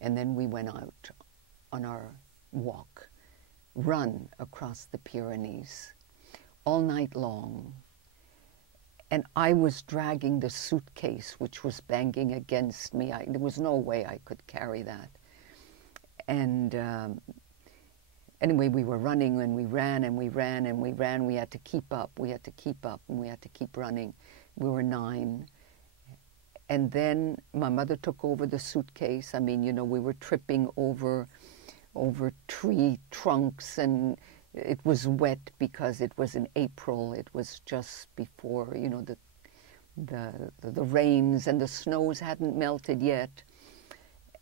And then we went out on our walk, run across the Pyrenees all night long. And I was dragging the suitcase, which was banging against me. There was no way I could carry that. And anyway, we were running, and we ran, and we ran, and we ran. We had to keep up. We had to keep up, and we had to keep running. We were 9. And then my mother took over the suitcase. I mean, you know, we were tripping over tree trunks, and it was wet because it was in April. It was just before, you know, the rains, and the snows hadn't melted yet.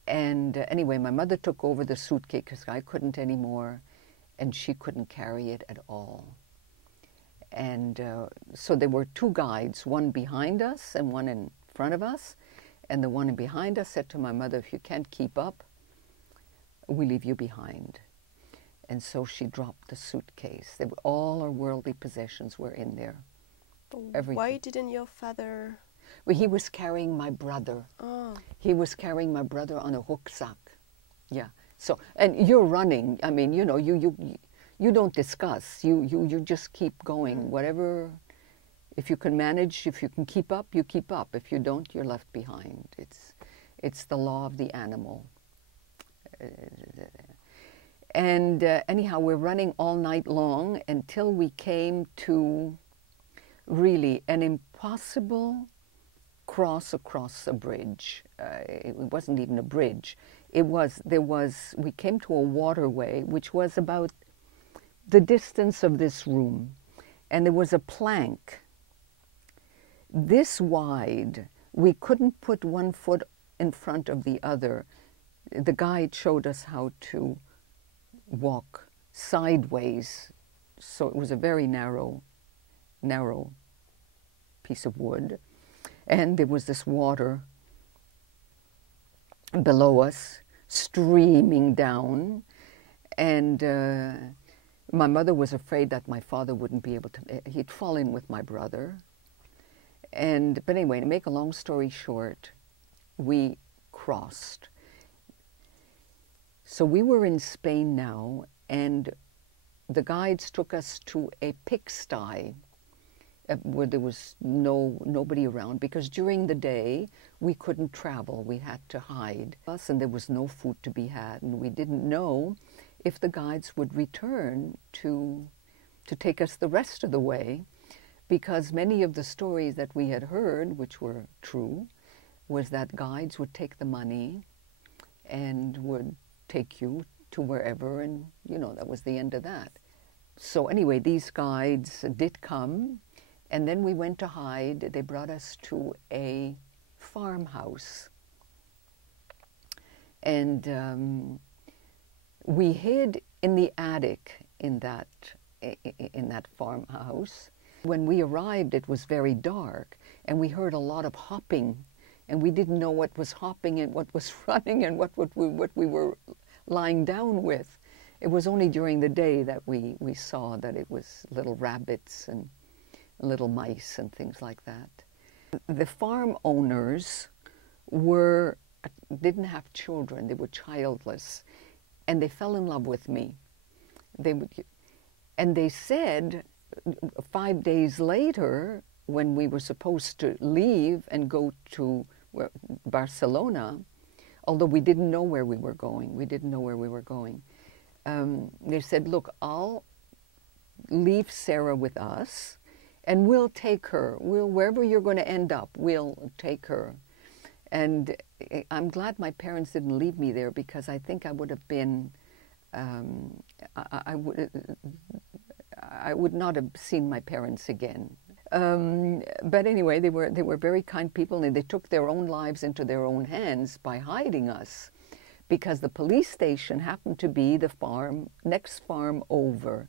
And anyway, my mother took over the suitcase because I couldn't anymore, and she couldn't carry it at all. And so there were 2 guides, one behind us and one in front of us. And the one behind us said to my mother, if you can't keep up, we leave you behind. And so she dropped the suitcase. All our worldly possessions were in there. Everything. Why didn't your father? Well, he was carrying my brother. Oh. He was carrying my brother on a rucksack. Yeah. So, and you're running. I mean, you know, you don't discuss. You just keep going. Whatever. If you can manage, if you can keep up, you keep up. If you don't, you're left behind. It's the law of the animal. And anyhow, we're running all night long until we came to really an impossible cross across a bridge. It wasn't even a bridge. We came to a waterway which was about the distance of this room. And there was a plank this wide. We couldn't put one foot in front of the other. The guide showed us how to walk sideways, so it was a very narrow piece of wood, and there was this water below us streaming down, and my mother was afraid that my father wouldn't be able to, he'd fall in with my brother. But anyway, to make a long story short, we crossed. So we were in Spain now, and the guides took us to a pigsty where there was nobody around, because during the day we couldn't travel. We had to hide. And there was no food to be had, and we didn't know if the guides would return to take us the rest of the way, because many of the stories that we had heard, which were true, was that guides would take the money and would take you to wherever, and you know, that was the end of that. So anyway, these guides did come, and then we went to hide. They brought us to a farmhouse, and we hid in the attic in that farmhouse. When we arrived, it was very dark, and we heard a lot of hopping, and we didn't know what was hopping and what was running and what we were lying down with. It was only during the day that we saw that it was little rabbits and little mice and things like that. The farm owners didn't have children. They were childless, and they fell in love with me. And they said 5 days later, when we were supposed to leave and go to Barcelona, although we didn't know where we were going. They said, look, I'll leave Sarah with us, and we'll take her. Wherever you're going to end up, we'll take her. And I'm glad my parents didn't leave me there, because I think I would have been, I would not have seen my parents again. But anyway, they were very kind people, and they took their own lives into their own hands by hiding us, because the police station happened to be the next farm over.